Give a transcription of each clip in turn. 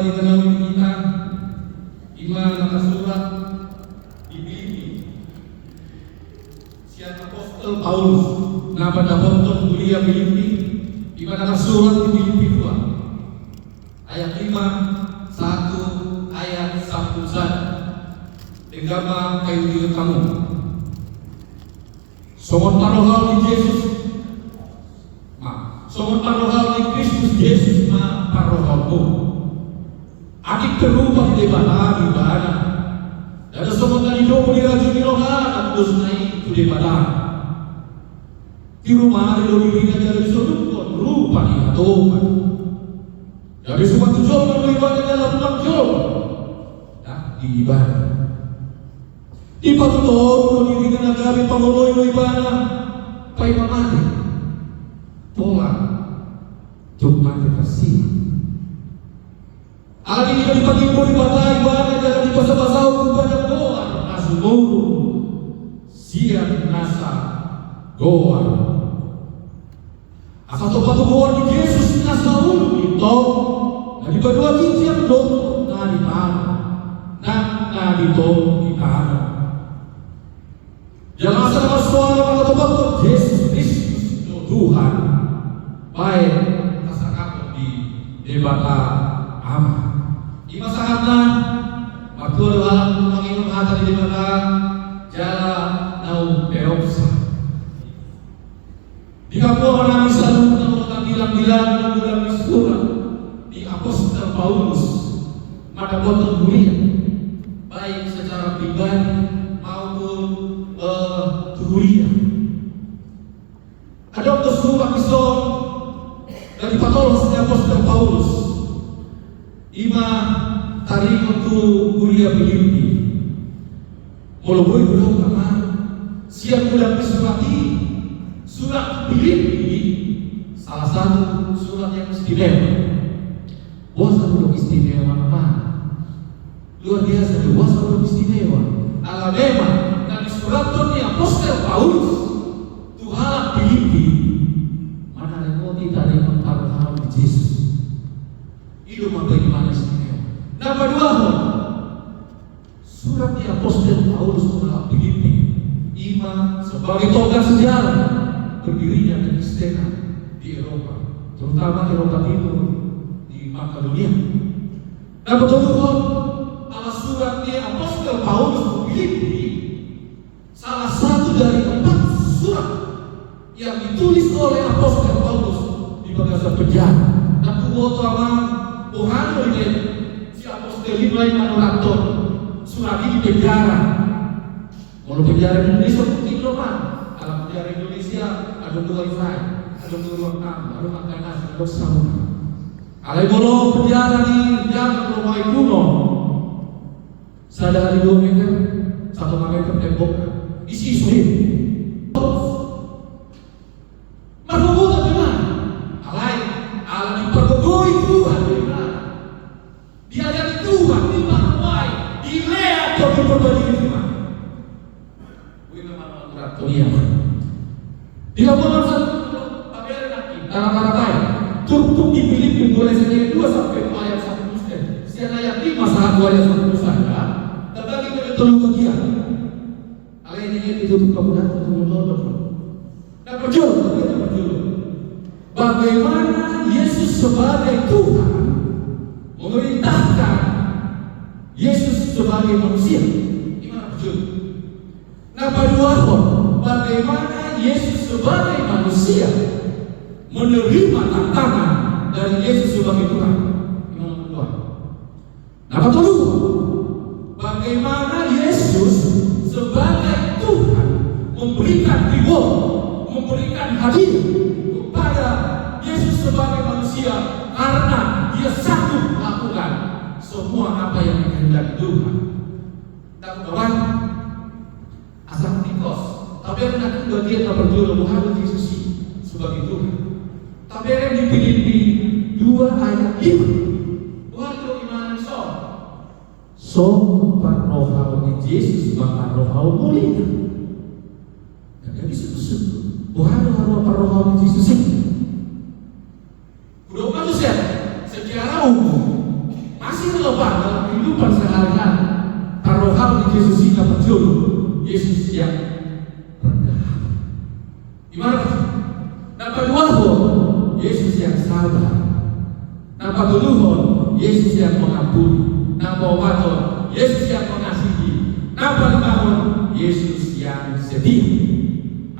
bagi kenal kita iman nakasurat di Filipi. Sian Apostol Paulus na padapotong kuliah Filipi iman nakasurat di Filipi 2 ayat 5 1 ayat 1 denggama kayu kamu somon parohal di Yesus somon parohal di Kristus Yesus ma parohalmu adik terubah di bala ibadah dan somon tadi domo di raju di rohan atau naik tu di bala di rumah di diri dari sudut rupa di hatoman dari semua tujuan beribadah dalam tanggung dan di ibadah di patutor diri dengan agami pamoloy no ibadah pai mamati pola cuma kasih alagi kita dipagi-pagi ibadah jangan dibasa-basa kepada doa asumuru siap nasa doa asal topat doa di Yesus nasa ulu itu dari berdua kincian doa na di tanah na di tanah jangan asal suara maka topat Yesus Kristus Tuhan baik kasar di debata ama ima sahatna waktu dalam mengingat hati di debata jala nau beoksa di kampung mana misalnya tentang bilang-bilang di surat di Apostol Paulus maka potong kuliah baik secara pribadi maupun kuliah ada sebuah episode dari Paulus dan Apostol Paulus ima tarik untuk kuliah Filipi mulai belum kama siap bulan surat Filipi salah satu surat yang istimewa belum istimewa apa luar biasa belum istimewa alabama dan di surat ini Apostol Paulus Tuhan Filipi mana remoti dari mentaruh di Yesus itu bagaimana istimewa nah kedua surat di Apostol Paulus Tuhan Filipi ima sebagai tonggak sejarah berdirinya kekristenan di Eropa terutama Eropa Timur di Makedonia dan betul-betul ala surat di Apostol Paulus Filipi salah satu dari 4 surat yang ditulis oleh Apostol Paulus di bagasa penjara dan kuwoto amang Tuhan ini si Apostol Ibrahim manurator surat ini penjara kalau penjara Indonesia mungkin loman kalau penjara Indonesia ada 2 Israel ada 2 ada makanan ada sauna kalau kalau penjara di jalan rumah kuno sadari 2 meter 1 meter tembok isi sulit marhumut teman alai ala dipergogoi Tuhan diajari Tuhan dipakai dilea atau diperbagi Tuhan wih memang dunia dia mau kata-kata turut di Filipi boleh saja 2 sampai 2 ayat 1 sian ayat 5 saat 2 ayat 1 saja terbagi ke telur bagian alai ini ditutup kemudian dan berjulur bagaimana Yesus sebagai Tuhan memerintahkan Yesus sebagai manusia gimana berjulur nah kedua bagaimana Yesus sebagai manusia menerima tantangan dari Yesus sebagai Tuhan. Nah, kedua, bagaimana Yesus sebagai Tuhan memberikan reward, memberikan hadiah kepada Yesus sebagai manusia karena dia sanggup melakukan semua apa yang dikehendaki Tuhan. Dan kawan, asal tikos, tapi yang bagian berjulur Tuhan Yesus sebagai Tuhan. Tapi yang di Filipi 2 ayat 5 Tuhan bagaimana so parohal di Yesus parohal mulia dan bisa Tuhan parohal di Yesus udah manusia secara umum masih Gimana? Napaduahon, Yesus yang sabar. Napatuluhon, Yesus yang mengampuni. Napawaton, Yesus yang mengasihi. Napalimahon, Yesus yang setia.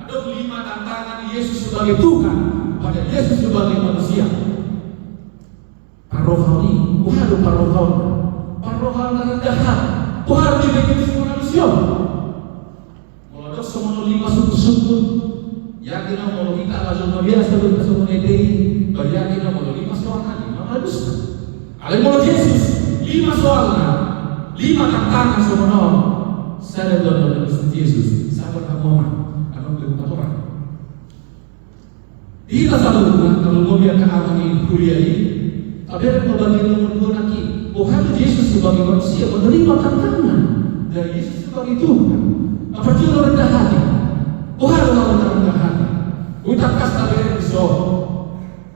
Ada 5 tantangan Yesus sebagai Tuhan pada Yesus sebagai manusia. Parohani, walau parohani rendahan, Tuhan dibikin semua manusia. Mulai semua 5 suku-suku. Yakin mau kita langsung biasa berkesumun ide, yakin mau 5 soalnya 5 halus. Ada mau Yesus 5 soalnya, 5 tantangan semua. Saya dalam Yesus, sabar kamu akan berbuat orang. Kita selalu kalau mau lihat keamanan kuliah ini, tapi ada pembagian nomor 2 lagi. Tuhan Yesus sebagai manusia menerima tantangan dari Yesus sebagai Tuhan. Apa itu rendah hati? Tuhan rendah hati. Utak kas tabere bisa.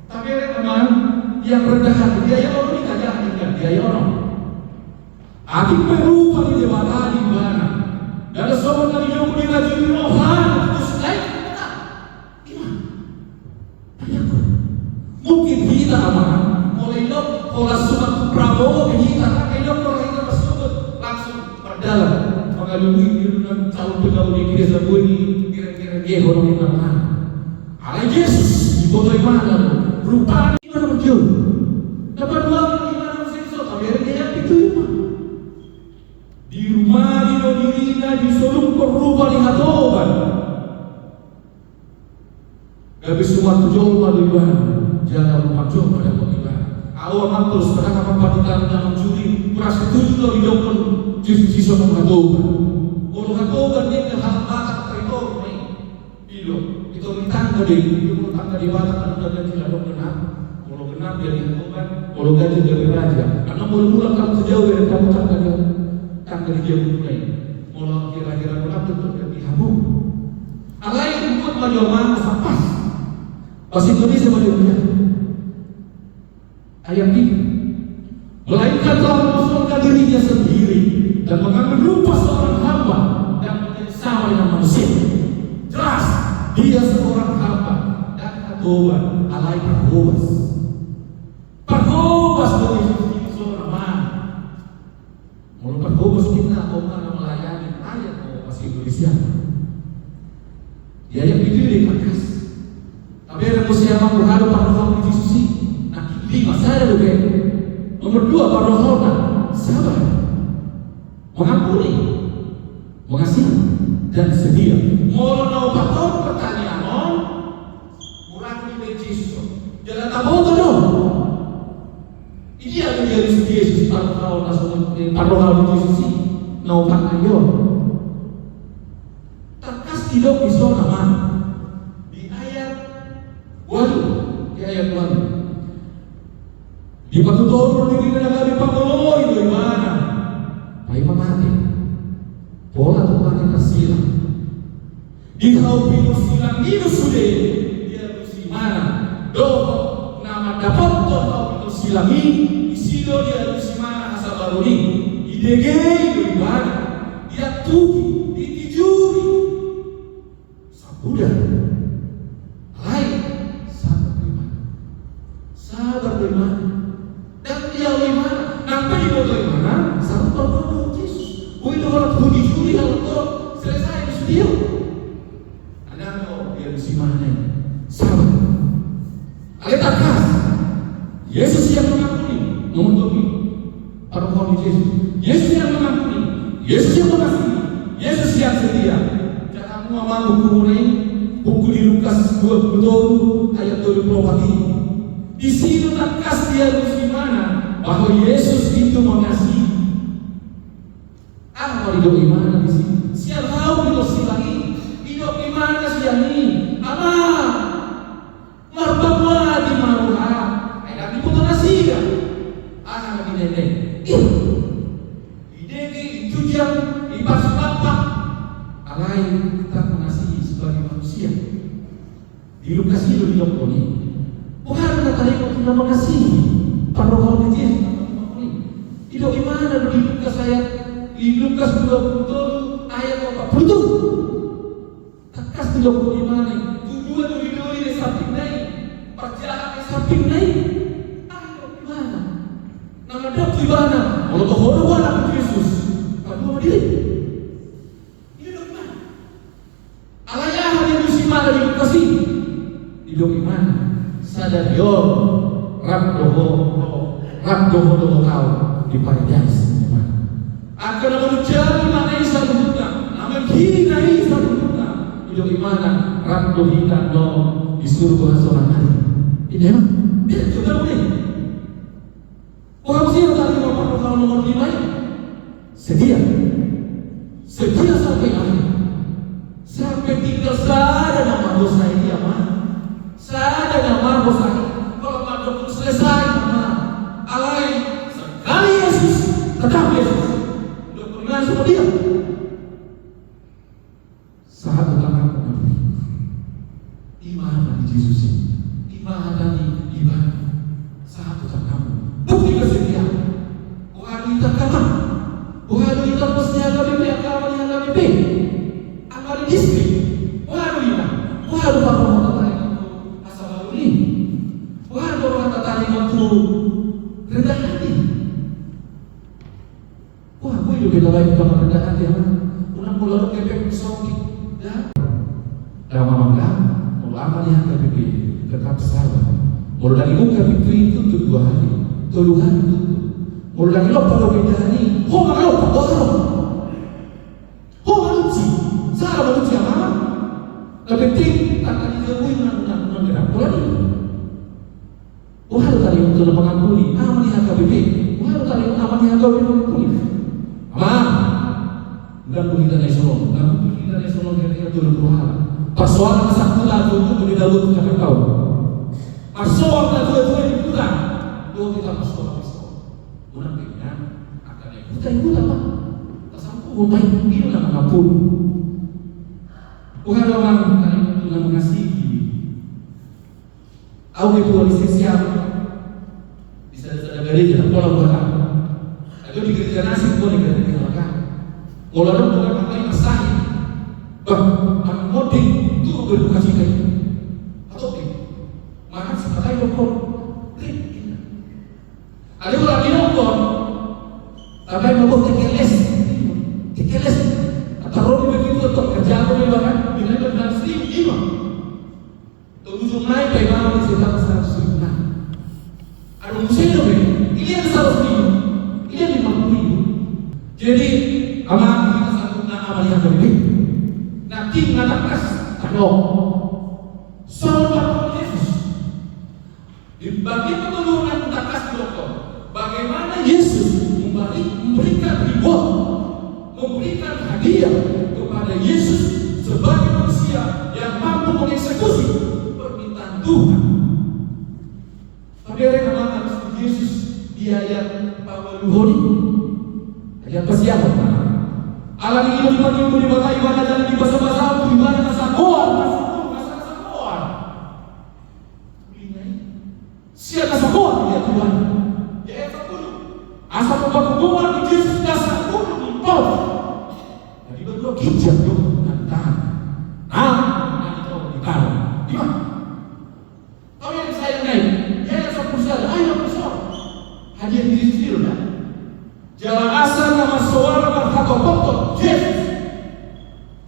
Tabere teman yang rendah hati dia yang orang kita jahatkan dia yang orang. Adik berupa di dewata di mana? Dan sobat dari yang mengira jadi rohan terus naik kita. Gimana? Tanyaku. Mungkin kita aman. Mulai lo pola sumat Prabowo kita pakai lo kalau kita masuk langsung berdalam. Mengalami dengan calon pegawai di desa bunyi kira-kira dia orang yang mana? Alai Yesus di kota mana? Rupa di mana berjauh? Dapat uang di mana sensor? Tapi ada yang itu ya. Di rumah di Nodina di Solung perupa di Hatoban. Habis rumah tujuh di mana? Jangan rumah jauh pada pemilihan. Awal matus pada kapan panitan dalam juri merasa tujuh di dokter justru sisa menghatoban. Kalau hatoban dia kehampaan teritori ilo itu ditangga deh, itu tangga di batas dan tidak ada genap. Kalau genap dia dihatoban, kalau gajah jadi raja. Karena mula-mula kamu sejauh dari kamu tangga dia mulai. Kalau kira-kira genap itu jadi hamu. Alai ikut majuan sapas. Pas Indonesia majuannya. Ayat ini, melainkan telah memasukkan dirinya sendiri dan mengambil rupa seorang hamba dan menjadi sama dengan manusia. Jelas, dia seorang hamba dan katoban alai Barnabas. Barnabas dari seorang mana? Kalau Barnabas kita mana melayani ayat masih Indonesia. Dia yang dipilih Pakas. Tapi ada siapa menghadap Barnabas di Yesus. 5 saya juga. Nomor 2 parohona sabar, mengampuni, mengasihi dan setia. Mau paton pertanyaan kurang di Yesus. Jangan tahu dong. Ini yang menjadi Yesus parohona parohona Yesus ini. Nau pangayo. Takas tidak bisa nama di ayat 8 di ayat 8. Di patutur diri na kami Pangulo itu mana? Tayo mamati. Pola to mati kasila. Di kau pino silang ino sude. Dia si mana? Do nama dapat to kau pino silang ini. Isilo dia si mana asabaruni. Idege itu mana? Dia tuki, ditijuri. Sabuda. Hai, sabar bagaimana? Sabar bagaimana? Dan dia bagaimana? Nampak di foto mana? Satu tahun Yesus. Itu orang puji juri kalau selesai di studio. Ada mau dia di mana? Sabar. Ada takas. Yesus yang mengampuni. Nomor 2. Parohon Yesus. Yesus yang mengampuni. Yesus yang mengasihi. Yesus yang setia. Jangan mau buku ini. Buku di Lukas 22 ayat 24. Di sini takas dia di mana bahwa Yesus itu mengasihi. Apa hidup di mana di sini? Siapa tahu hidup si lagi? Hidup di mana si ini? Apa? Marbawa di maruha. Ada di putar nasi ya? Di nenek. Ide itu jam di pas bapak. Alai kita mengasihi sebagai manusia. Di Lukas itu di dokter ini. Tuhan kata tidak mengasihi parohon Yesus. Itu gimana di Lukas ayat di Lukas 20 ayat 40. Takas 25 7 Dua duri-duri di samping naik, perjalanan di samping naik. Ayo gimana? Nama dok gimana? Kalau tuh orang Yesus, kamu dia. Ini dok gimana? Alaya hanya di sini ada di kasih. Hidup gimana? Sadar yo, rap doho kau di paradise gimana? Akan menjadi mana Isa berhutang, nama hina Isa berhutang. Hidup gimana? Rap dohita do disuruh Tuhan seorang hari. Ini emang dia sudah boleh. Orang sih tadi nomor 5 setia sampai akhir, sampai tinggal sada nama dosa ini apa? Sada nama dosa ini. Kalau maklum selesai nama alai sekali Yesus, tetap Yesus. Udah pernah sama dia. Saat utama iman di Yesus ini, iman di ibadah. Saat utama bukti kesetiaan. Bukan kita kaman, bukan kita mesti ada bibi, agama yang ada bibi, agama disiplin. Bukan kita, bukan bapak mau tarik asal baru ini, bukan bapak tarik waktu rendah hati. Wah, gue juga bela baik dengan rendah hati, orang mulai kepek sakit, dah. Dalam malam, mulai amal yang ada bibi tetap salah. Mulai dari muka bibi itu 2 hari. Tuhan itu mulai dari lupa lo bedani ho manusia salah manusia mana tapi penting tak ada jauhin nak gerak mulai harus tadi untuk mengampuni aman yang KBB harus tadi aman yang mengampuni dan kita nasional kira-kira turun Tuhan persoalan satu lagu itu tidak lupa kata kau persoalan dua di kurang kita masuk orang dengan akan ikut apa? Tersampu main ini nak mengampun. Bukan orang tadi itu mengasihi. Aku itu lisensiat. Bisa gereja, pola bukan. Aku di gereja nasi pun di gereja mereka. Pola orang bukan apa yang sah. Anak moding itu beredukasi kayak atau makan sebagai dokter. Ada orang di nonton, tapi mau kekeles, atau romi begitu atau kerja romi bahkan bila benar sih imam. Tujuh naik ke imam di sekitar 100.000. Ada musim romi, ini yang 100.000, ini yang 50.000. Jadi amal kita satu amal yang lebih. Nanti ngatakan tahu, soal Yesus. Di bagian penurunan takas dokter. Bagaimana Yesus memberikan reward, memberikan hadiah kepada Yesus sebagai manusia yang mampu mengeksekusi permintaan Tuhan. Tapi mereka mengatakan Yesus di ayat 40 ayat siapa? Allah ini di mana ibadah dan di bahasa di mana nasakoan. Siapa nasakoan ya Tuhan? Asal pembangunan di Yesus dasar pun impor. Jadi berdua kijab dong nanti. Nanti ditaruh. Di mana? Tahu yang saya naik? Ya yang 10 saja. Ayo besar. Hadiah diri sendiri dah. Jalan asal nama suara berkata pokok Yesus.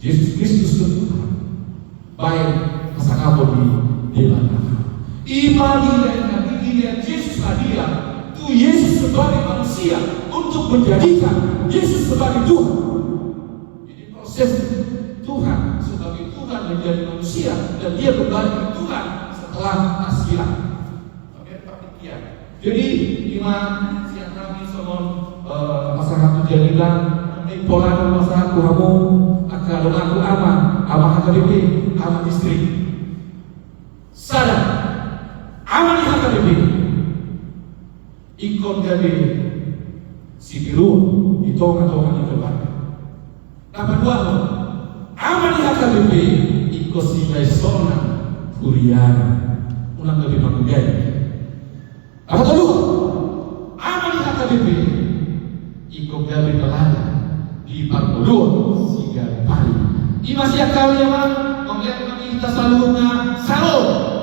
Yesus Kristus itu Tuhan. Baik masa kamu di dalam. Iman dilihat Yesus hadiah. Yesus sebagai manusia untuk menjadikan Yesus sebagai Tuhan. Jadi proses Tuhan sebagai Tuhan menjadi manusia dan dia kembali ke Tuhan setelah asilah. Jadi iman siang kami semua masyarakat jadilah pola masyarakat kamu akan aku aman HKBP aman istri sadar aman di HKBP ikon gabi si biru itu atau itu apa? Dapat dua aman di HKBP ikon si Maisona Kuriana ulang lebih makugai. Apa kedua? Aman di HKBP ikon gabi pelada di Parpodua si Gari Pari. Ini masih akal yang kaya't makita sa loob na saro